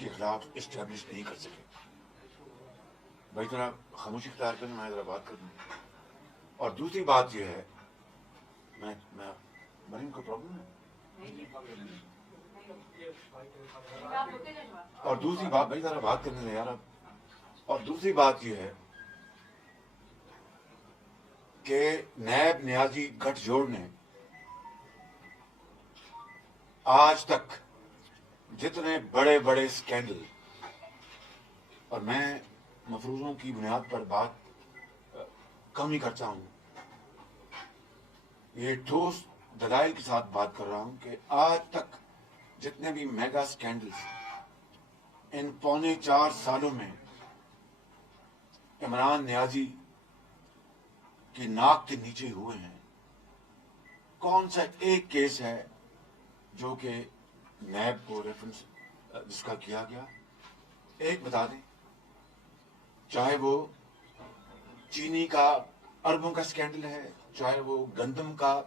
کے خلاف اسٹیبلش نہیں کر سکے. بھائی ذرا خاموشی اختیار کریں, میں ذرا بات کر دوں. اور دوسری بات یہ ہے, میں مریم کو پرابلم ہے. اور دوسری بات, بھائی ذرا بات کرنے دیں یار اب. اور دوسری بات یہ ہے کہ نیب نیازی گٹھ جوڑ نے آج تک جتنے بڑے بڑے سکینڈل, اور میں مفروضوں کی بنیاد پر بات کم ہی کرتا ہوں, یہ ٹھوس دلائل کے ساتھ بات کر رہا ہوں کہ آج تک جتنے بھی میگا سکینڈلز ان 4.25 سالوں میں عمران نیازی کی ناک کے نیچے ہوئے ہیں, کون سا ایک کیس ہے جو کہ نیب کو ریفرنس جس کا کیا گیا؟ ایک بتا دیں. چاہے وہ چینی کا اربوں کا سکینڈل ہے, چاہے وہ گندم کا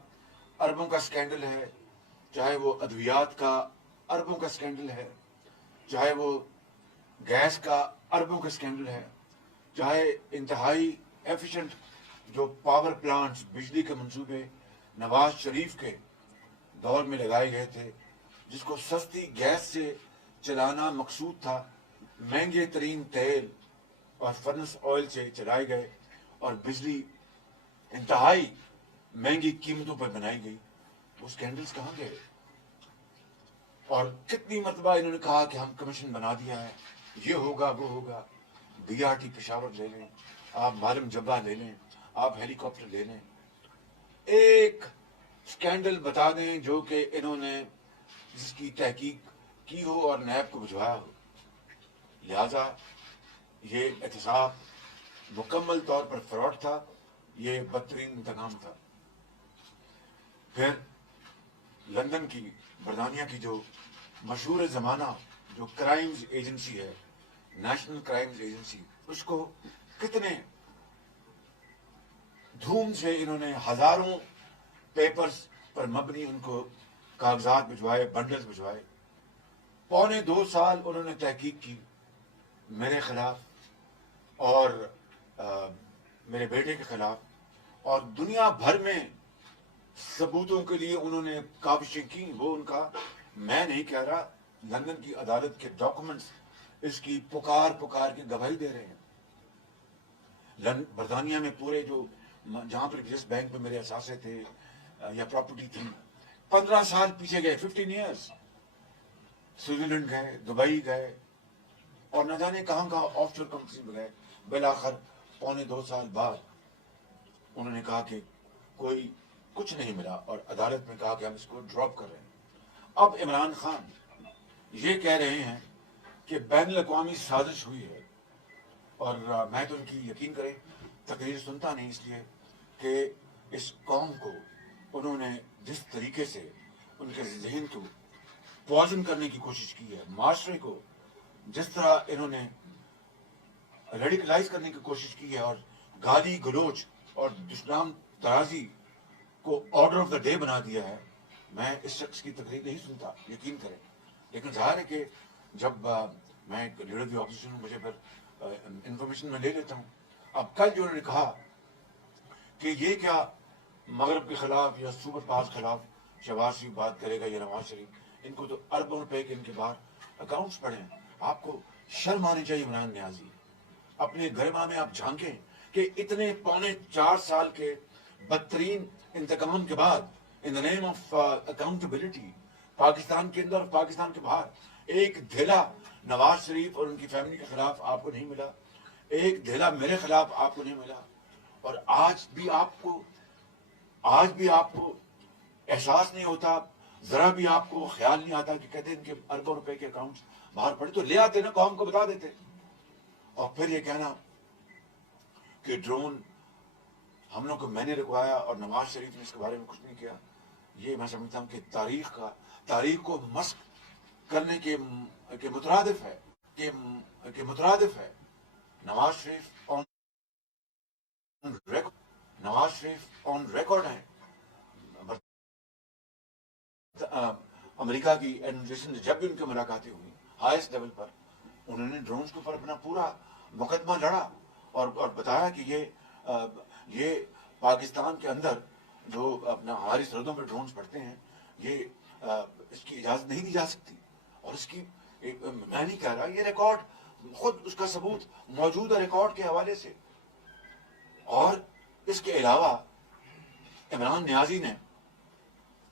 اربوں کا سکینڈل ہے, چاہے وہ ادویات کا اربوں کا سکینڈل ہے, چاہے وہ گیس کا اربوں کا سکینڈل ہے, چاہے انتہائی ایفیشنٹ جو پاور پلانٹس, بجلی کے منصوبے نواز شریف کے دور میں لگائے گئے تھے, جس کو سستی گیس سے چلانا مقصود تھا, مہنگے ترین تیل اور فرنس آئل سے چلائے گئے, اور بجلی انتہائی مہنگی قیمتوں پر بنائی گئی. وہ سکینڈلز کہاں گئے؟ اور کتنی مرتبہ انہوں نے کہا کہ ہم کمیشن بنا دیا ہے, یہ ہوگا وہ ہوگا. بی آر ٹی پشاور لے لیں, آپ معلم جبہ لے لیں, آپ ہیلی کاپٹر لے لیں, ایک سکینڈل بتا دیں جو کہ انہوں نے جس کی تحقیق کی ہو اور نیب کو بھجوایا ہو. لہذا یہ احتساب مکمل طور پر فراڈ تھا, یہ بدترین انتقام تھا. پھر لندن کی, برطانیہ کی جو مشہور زمانہ جو کرائمز ایجنسی ہے, نیشنل کرائمز ایجنسی, اس کو کتنے دھوم سے انہوں نے ہزاروں پیپرز پر مبنی ان کو کاغذات بھجوائے, بنڈلز بھجوائے. 2.25 سال انہوں نے تحقیق کی میرے خلاف اور میرے بیٹے کے خلاف, اور دنیا بھر میں ثبوتوں کے لیے انہوں نے کاوشیں کی. وہ ان کا, میں نہیں کہہ رہا, لندن کی عدالت کے ڈاکومنٹس اس کی پکار کے گواہی دے رہے ہیں. برطانیہ میں پورے جو جہاں پر جس بینک میں میرے اثاثے تھے یا پراپرٹی تھی, 15 سال پیچھے گئے, 15 ایئرس. سوئٹزرلینڈ گئے, دبئی گئے, اور نہ جانے کہاں کہاں آف شور کمپنی میں گئے. بالآخر 2.25 سال بعد انہوں نے کہا کہ کوئی کچھ نہیں ملا, اور عدالت میں کہا کہ ہم اس کو ڈراپ کر رہے ہیں. اب عمران خان یہ کہہ رہے ہیں کہ بین الاقوامی سازش ہوئی ہے, اور میں تو ان کی, یقین کریں, تقریر سنتا نہیں, اس لیے کہ اس قوم کو انہوں نے جس طریقے سے ان کے ذہن کو پوائزن کرنے کی کوشش کی ہے, معاشرے کو جس طرح انہوں نے ریڈیکلائز کرنے کی کوشش کی ہے, اور گالی گلوچ اور دشنام ترازی کو آرڈر آف دا ڈے بنا دیا ہے, میں اس شخص کی تقریر نہیں سنتا, یقین کریں. لیکن ظاہر ہے کہ جب میں لیڈر آف دی اپوزیشن ہوں, مجھے پھر انفارمیشن میں لے لیتا ہوں. اب کل جو انہوں نے کہا کہ یہ کیا مغرب کے خلاف یا سپر پاور کے خلاف شہباز شریف بات کرے گا یا نواز شریف, ان کو تو اربوں روپے کے ان کے باہر اکاؤنٹس پڑے ہیں. آپ کو شرم آنی چاہیے عمران نیازی, اپنے گرما میں آپ جھانکیں کہ اتنے 4.25 سال کے بدترین انتقام کے بعد, ان دا نیم آف اکاؤنٹیبلٹی, پاکستان کے اندر اور پاکستان کے باہر ایک دھیلا نواز شریف اور ان کی فیملی کے خلاف آپ کو نہیں ملا, ایک دھیلا میرے خلاف آپ کو نہیں ملا. اور آج بھی آپ کو احساس نہیں ہوتا, ذرا بھی آپ کو خیال نہیں آتا کہ کہتے ہیں ان کے اربوں روپے کے اکاؤنٹس باہر پڑے, تو لے آتے نا, قوم کو بتا دیتے. اور پھر یہ کہنا کہ ڈرون ہم لوگ کو میں نے رکوایا اور نواز شریف نے اس کے بارے میں کچھ نہیں کیا, یہ میں سمجھتا ہوں کہ تاریخ کو مسخ کرنے کے مترادف ہے, نواز شریف آن ریکارڈ ہے. امریکہ کی ایڈمنسٹریشن سے جب بھی ان کی ملاقاتیں ہوئی ہائیسٹ لیول پر, انہوں نے ڈرونز کے اوپر اپنا پورا مقدمہ لڑا اور بتایا کہ یہ پاکستان کے اندر جو اپنا ہماری سرحدوں پہ ڈرونز پڑتے ہیں یہ اس کی اجازت نہیں دی جا سکتی. اور اس کی میں نہیں کہہ رہا, یہ ریکارڈ خود اس کا ثبوت موجود ہے ریکارڈ کے حوالے سے. اور اس کے علاوہ عمران نیازی نے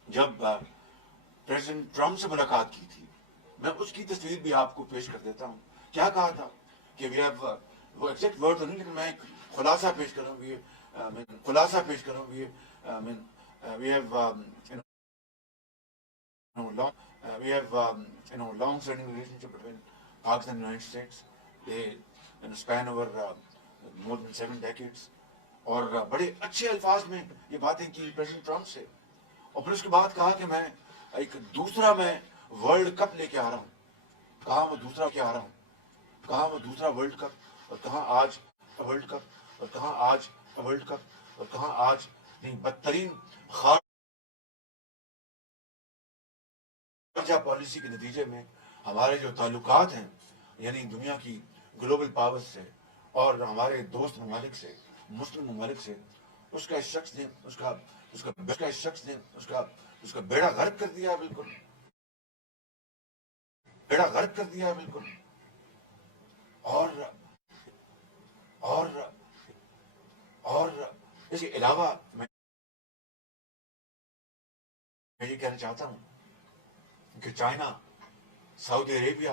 جب پریزیڈنٹ ٹرمپ سے ملاقات کی تھی, میں اس کی تصویر بھی آپ کو پیش کر دیتا ہوں. کیا کہا تھا کہ وہ ایگزیکٹ ورڈ تو نہیں, لیکن میں ایک خلاصہ پیش کروں گی, خلاصہ پیش کروں گی. We have long-standing relationship between Pakistan and the United States. They in a span over more than 7 decades. اور بڑے اچھے الفاظ میں یہ باتیں کی پریزیڈنٹ ٹرمپ سے. اور پھر اس کے بعد کہا کہ میں ایک دوسرا میں ورلڈ کپ لے کے آ رہا ہوں. کہاں وہ دوسرا کیا آ رہا ہوں, کہاں وہ دوسرا ورلڈ کپ, اور کہاں آج ورلڈ کپ, اور کہاں آج ورلڈ کپ, اور کہاں آج بدترین خارجہ پالیسی کے نتیجے میں ہمارے جو تعلقات ہیں یعنی دنیا کی گلوبل پاورز سے اور ہمارے دوست ممالک سے, مسلم ممالک سے, اس کا شخص نے اس کا بیڑا غرق کر دیا, بالکل بیڑا غرق کر دیا بالکل. اور اس کے علاوہ میں یہ کہنا چاہتا ہوں کہ چائنا, سعودی عربیہ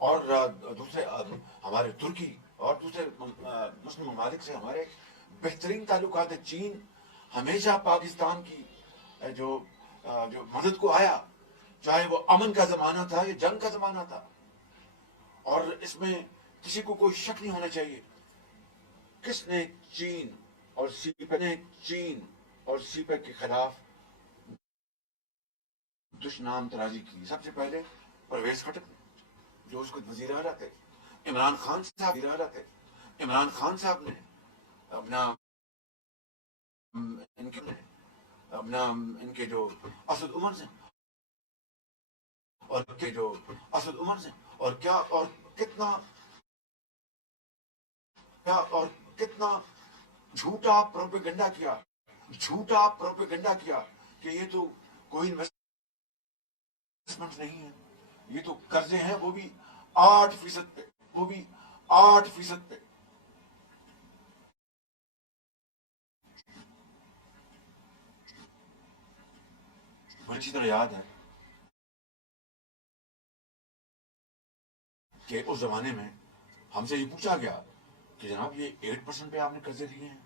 اور دوسرے ہمارے ترکی اور دوسرے مسلم ممالک سے ہمارے بہترین تعلقات ہیں. چین ہمیشہ پاکستان کی جو مدد کو آیا, چاہے وہ امن کا زمانہ تھا یا جنگ کا زمانہ تھا. اور اس میں کسی کو کوئی شک نہیں ہونا چاہیے کس نے چین اور سی پیک کے خلاف دشنام ترازی کی. سب سے پہلے پرویز خٹک نے, جو اس کو وزیر اعلیٰ تھے. عمران خان صاحب وزیر اعلیٰ تھے. عمران خان صاحب نے ان کے جو اسد عمر سے اور کتنا جھوٹا پروپیگنڈا کیا کہ یہ تو کوئی انویسٹمنٹ نہیں ہے, یہ تو قرضے ہیں, وہ بھی 8% پہ, مجھے اچھی طرح یاد ہے کہ اس زمانے میں ہم سے یہ پوچھا گیا کہ جناب یہ 8% پہ آپ نے قرضے لیے ہیں.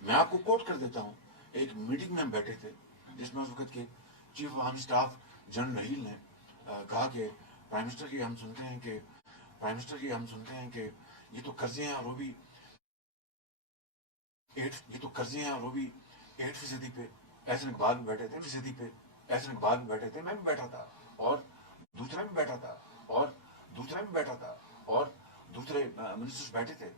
میں آپ کو کوٹ کر دیتا ہوں, ایک میٹنگ میں ہم بیٹھے تھے جس میں اس وقت کے chief of army staff general نہیل نے کہا کہ پرائم منسٹر کی ہم سنتے ہیں کہ یہ تو قرضے ہیں اور وہ بھی 8% پہ. ایسے اقبال میں بیٹھے تھے, میں بھی بیٹھا تھا اور دوسرا بھی بیٹھا تھا اور دوسرے منسٹرز بیٹھے تھے.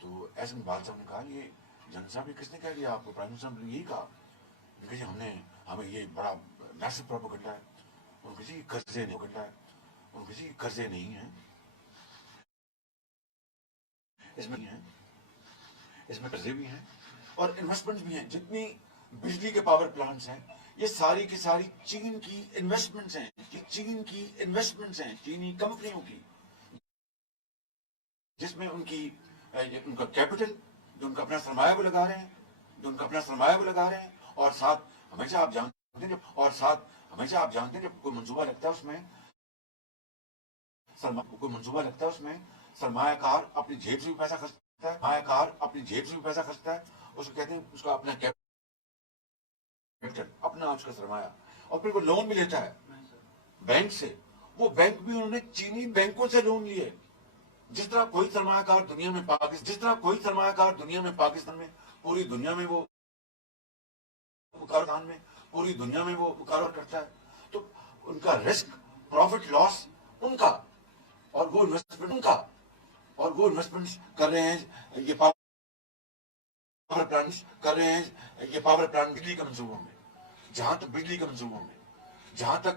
تو ایسے اقبال صاحب نے کہا یہ جنرل صاحب یہ کس نے کہہ دیا آپ کو, پرائم منسٹر صاحب نے یہی کہا کہ ہمیں یہ بڑا میسو پروپیگنڈا ہے. ان کسی قرضے نہیں ہیں, اس میں قرضے بھی ہیں اور انویسٹمنٹ بھی ہیں. جتنی بجلی کے پاور پلانٹس ہیں یہ ساری کی ساری چین کی انویسٹمنٹس ہیں, چینی کمپنیوں کی, جس میں ان کا کیپٹل, جو ان کا اپنا سرمایہ وہ لگا رہے ہیں, اور ساتھ ہمیشہ آپ جانتے ہیں جب کوئی منصوبہ لگتا ہے اس میں سرمایہ کار اپنی جیب سے بھی پیسہ خرچتا ہے, اس کو کہتے ہیں اس کا اپنا کیپٹل, اپنا اس کا سرمایہ, اور پھر وہ لون بھی لیتا ہے بینک سے. وہ بینک بھی انہوں نے چینی بینکوں سے لون لیے. جس طرح کوئی سرمایہ کار دنیا میں پاکستان میں پوری دنیا میں وہ کاروبار کرتا ہے, تو ان کا رسک پروفٹ لاس ان کا, اور وہ انویسٹمنٹ کر رہے ہیں, یہ پاور پلانٹ بجلی کے منصوبوں میں. جہاں تک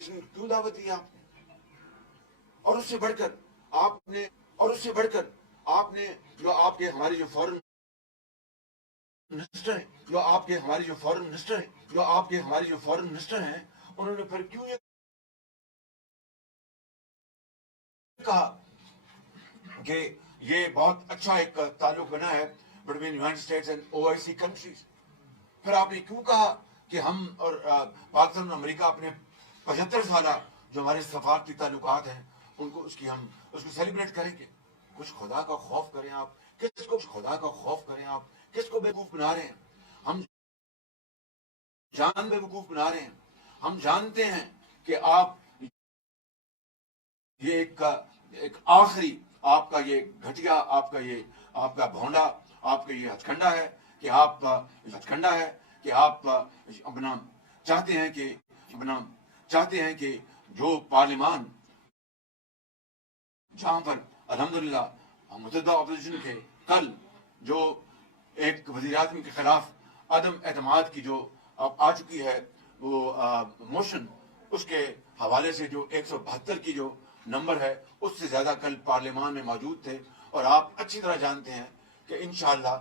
کیوں دعوت دی آپ نے؟ اور اس سے بڑھ کر آپ نے جو آپ کے ہمارے جو فورن منسٹر ہیں انہوں نے پھر کیوں یہ کہا کہ یہ بہت اچھا ایک تعلق بنا ہے between United States and OIC countries. پھر آپ نے کیوں کہا کہ ہم اور پاکستان اور امریکہ اپنے 75 سالہ جو ہمارے سفارتی تعلقات ہیں ان کو اس کو سیلیبریٹ کریں گے؟ کچھ خدا کا خوف کریں آپ. کس کو بیوقوف بنا رہے ہیں؟ ہم جانتے ہیں کہ آپ یہ ایک آخری آپ کا یہ گھٹیا آپ کا بھونڈا آپ کا یہ ہتھکنڈا ہے کہ آپ اپنا چاہتے ہیں کہ جو پارلیمان جہاں پر الحمدللہ متحدہ اپوزیشن کے کل جو ایک وزیر اعظم کے خلاف عدم اعتماد کی جو اب آ چکی ہے وہ موشن، اس کے حوالے سے جو 172 کی جو نمبر ہے اس سے زیادہ کل پارلیمان میں موجود تھے. اور آپ اچھی طرح جانتے ہیں کہ انشاءاللہ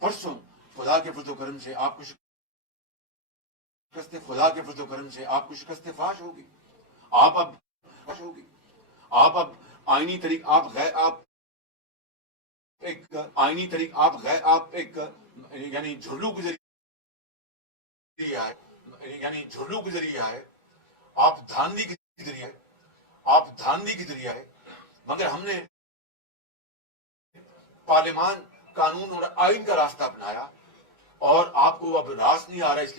پرسوں خدا کے فضل و کرم سے آپ کو شکست فاش ہوگی. آپ اب آئینی طریق آپ ایک یعنی جھرلو کے ذریعے آئے. آپ دھاندلی کے ذریعے آئے. مگر ہم نے پارلیمان، قانون اور آئین کا راستہ اپنایا اور آپ کو اب راس نہیں آ رہا اس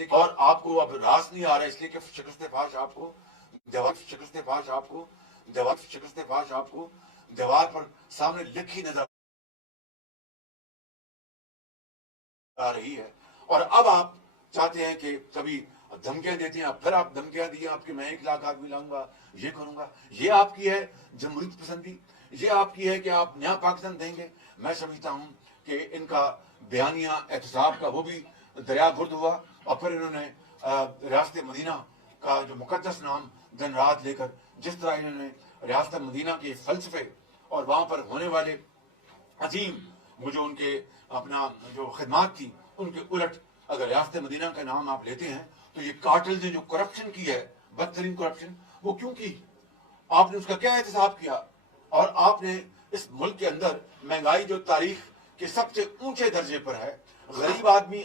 لیے کہ شکست فاش آپ کو دیوار پر سامنے لکھی نظر آ رہی ہے. اور اب آپ چاہتے ہیں کہ کبھی دھمکیاں دیتے ہیں، پھر آپ دھمکیاں دیے آپ کہ میں 1 لاکھ آدمی لاؤں گا، یہ کروں گا. یہ آپ کی ہے جمہوریت پسندی، یہ آپ کی ہے کہ آپ نیا پاکستان دیں گے. میں سمجھتا ہوں کہ ان کا بیانیہ احتساب کا وہ بھی دریا گرد ہوا. اور پھر انہوں نے ریاست مدینہ کا جو مقدس نام دن رات لے کر جس طرح انہوں نے ریاست مدینہ کے فلسفے اور وہاں پر ہونے والے عظیم وہ جو ان کے اپنا جو خدمات تھی ان کے الٹ اگر ریاست مدینہ کا نام آپ لیتے ہیں تو یہ کارٹلز نے جو کرپشن کی ہے، بدترین کرپشن، وہ کیوں کی؟ آپ نے اس کا کیا احتساب کیا؟ اور آپ نے اس ملک کے اندر مہنگائی جو تاریخ کے سب سے اونچے درجے پر ہے، غریب آدمی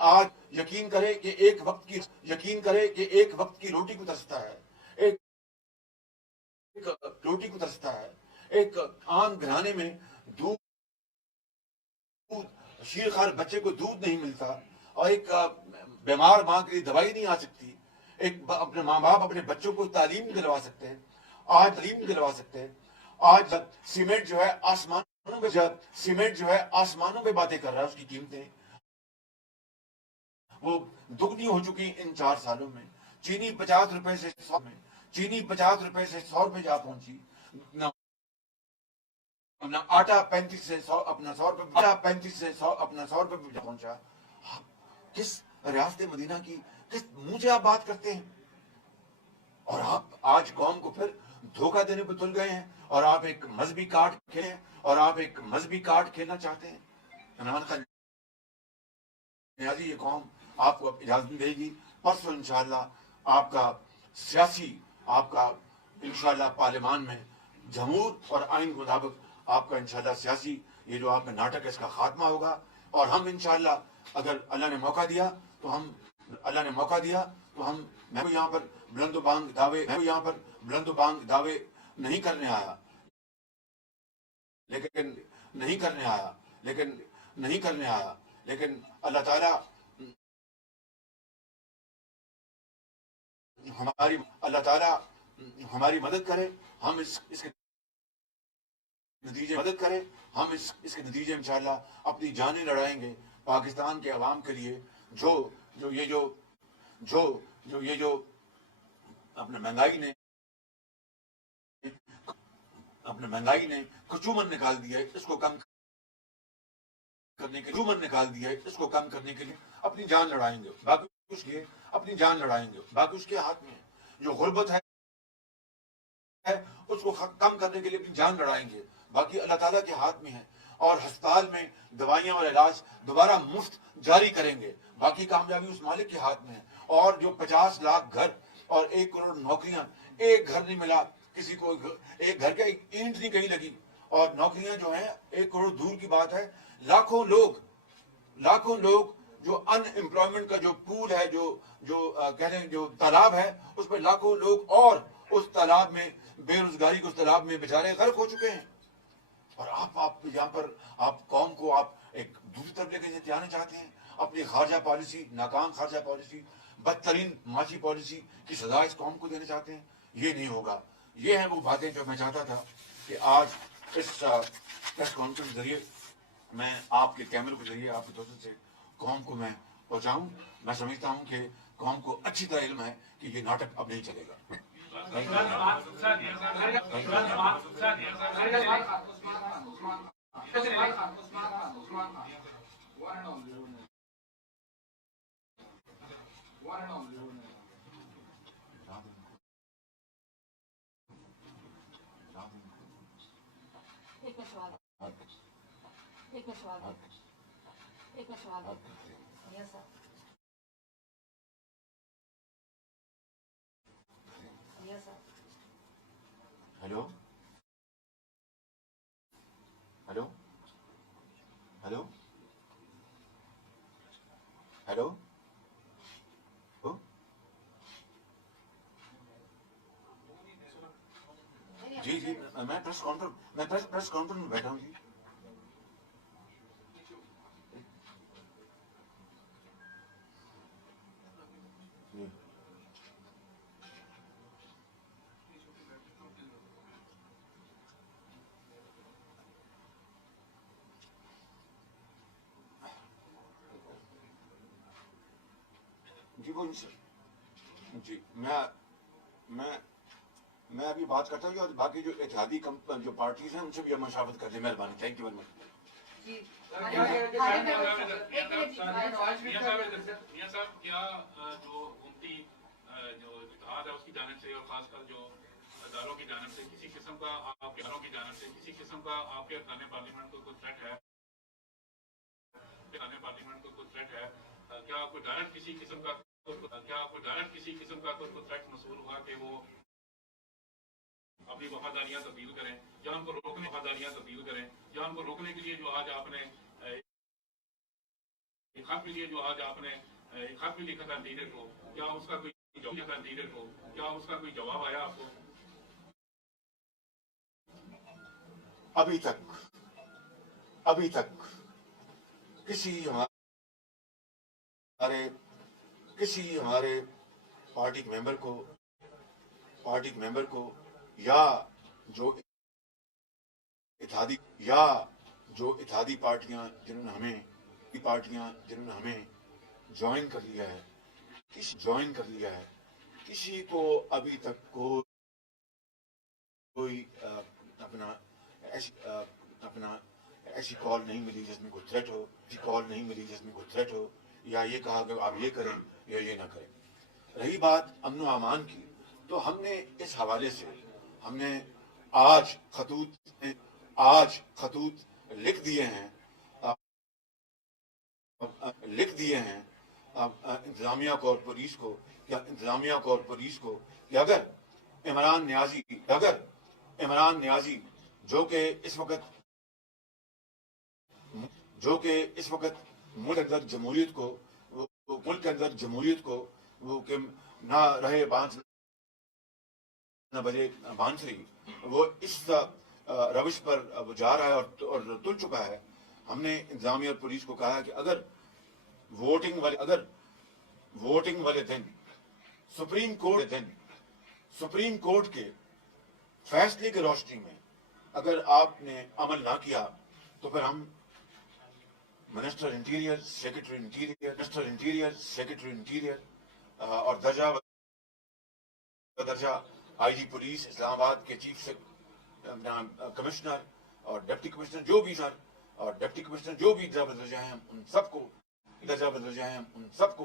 آج یقین کرے کہ ایک وقت کی روٹی کو ترستا ہے. ایک عام گھرانے میں شیرخوار بچے کو دودھ نہیں ملتا اور ایک بیمار ماں کے لیے دوائی نہیں آ سکتی. اپنے ماں باپ اپنے بچوں کو تعلیم نہیں دلوا سکتے ہیں. آج سیمنٹ جو ہے آسمانوں پہ باتیں کر رہا ہے. اس کی قیمتیں وہ دگنی ہو چکی ان 4 سالوں میں. چینی 50 روپے سے 100 روپے جا پہنچی. اپنا آٹا 35 سے 100 اپنا 100 روپے پہ پہنچا. کس ریاست مدینہ کی کس منہ سے آپ بات کرتے ہیں؟ اور آپ آج قوم کو پھر دھوکہ دینے پہ تل گئے ہیں اور آپ ایک مذہبی کارڈ کھیلنا چاہتے ہیں. عمران خان نیازی، یہ قوم آپ کو اجازت دے گی. پرسوں انشاءاللہ آپ کا انشاءاللہ پارلیمان میں جمہور اور آئین کے مطابق آپ کا انشاءاللہ سیاسی یہ جو آپ کا ناٹک ہے اس کا خاتمہ ہوگا. اور ہم انشاءاللہ اگر اللہ نے موقع دیا تو ہم میں یہاں پر بلند و بانگ دعوے نہیں کرنے آیا لیکن اللہ تعالیٰ ہماری مدد کرے. ہم اس کے نتیجے انشاءاللہ اپنی جانیں لڑائیں گے پاکستان کے عوام کے لیے. جو یہ جو اپنے مہنگائی نے کچومن نکال دیا ہے، اس کو کم کرنے کے لیے اپنی جان لڑائیں گے. باقی اس کے اپنی جان لڑائیں گے, باقی اس کے ہاتھ میں ہے. جو غربت ہے اس کو کم کرنے کے لیے اپنی جان لڑائیں گے, باقی اللہ تعالیٰ کے ہاتھ میں ہے. اور ہسپتال میں دوائیاں اور علاج دوبارہ مفت جاری کریں گے, باقی کامیابی اس مالک کے ہاتھ میں ہے. اور جو 50 لاکھ گھر اور 1 کروڑ نوکریاں, ایک گھر نہیں ملا کسی کو, ایک گھر کا ایک اینٹ نہیں کہیں لگی, اور نوکریاں جو ہیں 1 کروڑ دور کی بات ہے. لاکھوں لوگ جو ان امپلائمنٹ کا جو پول ہے, جو کہہ رہے ہیں جو تالاب ہے, اس پہ لاکھوں لوگ اور اس تالاب میں بے روزگاری کے اس تالاب میں بیچارے غرق ہو چکے ہیں. اور آپ یہاں پر آپ قوم کو آپ ایک دوسری طرف لے کے جانا چاہتے ہیں. اپنی خارجہ پالیسی, ناکام خارجہ پالیسی, بدترین معاشی پالیسی کی سزا اس قوم کو دینا چاہتے ہیں. یہ نہیں ہوگا. یہ ہیں وہ باتیں جو میں چاہتا تھا کہ آج اس پریس کانفرنس کے ذریعے میں آپ کے کیمرے کے ذریعے آپ کے دوستوں سے قوم کو میں پہنچاؤں. میں سمجھتا ہوں کہ قوم کو اچھی طرح علم ہے کہ یہ ناٹک اب نہیں چلے گا. ہیلو ہیلو ہیلو ہیلو جی میں پریس کانفرنس میں بیٹھا ہوں. جی وہ جی میں ابھی بات کرتا ہوں, اور باقی جو اتحادی جو پارٹیز ہیں ان سے بھی مشاورت کر دیں. مہربانی. Thank you very much. میاں صاحب, کیا جو حکومتی جو اتحاد ہے اس کی جانب سے, اور خاص کر جو اداروں کی جانب سے کسی قسم کا آپ کے اداروں کی جانب سے کسی قسم کا آپ کے ارکان پارلیمنٹ کو کوئی تھریٹ ہے, کیا کوئی ڈائریکٹ کسی قسم کا کوئی تھریٹ موصول ہوا کہ وہ اپنی وفاداریاں تبدیل کریں, یا ان کو روکنے کے لیے جو آج آپ نے خط بھی لکھا تھا لیڈر کو, کیا اس کا کوئی جواب آیا آپ کو؟ ابھی تک کسی ہمارے پارٹی کے ممبر کو یا جو اتحادی پارٹیاں جنہوں نے ہمیں جوائن کر لیا ہے, کسی کو ابھی تک کوئی ایسی کال نہیں ملی جس میں کوئی تھریٹ ہو, یا یہ کہا کہ آپ یہ کریں یا یہ نہ کریں. رہی بات امن و امان کی, تو ہم نے اس حوالے سے آج خطوط لکھ دیے ہیں انتظامیہ کو اور پولیس کو کہ اگر عمران نیازی جو کہ اس وقت ملک کے اندر جمہوریت کو وہ کہ نہ رہے بانسری, وہ اس روش پر جا رہا ہے اور تل چکا ہے. ہم نے انتظامیہ اور پولیس کو کہا کہ اگر ووٹنگ والے دن سپریم کورٹ کے فیصلے کی روشنی میں اگر آپ نے عمل نہ کیا, تو پھر ہم منسٹر انٹیریئر, سیکرٹری انٹیریئر اور درجہ آئی جی پولیس اسلام آباد کے چیف کمشنر اور ڈپٹی کمشنر جو بھی درجہ بدرجہ ہیں ان سب کو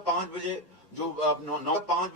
5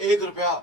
₹1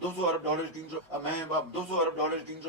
$200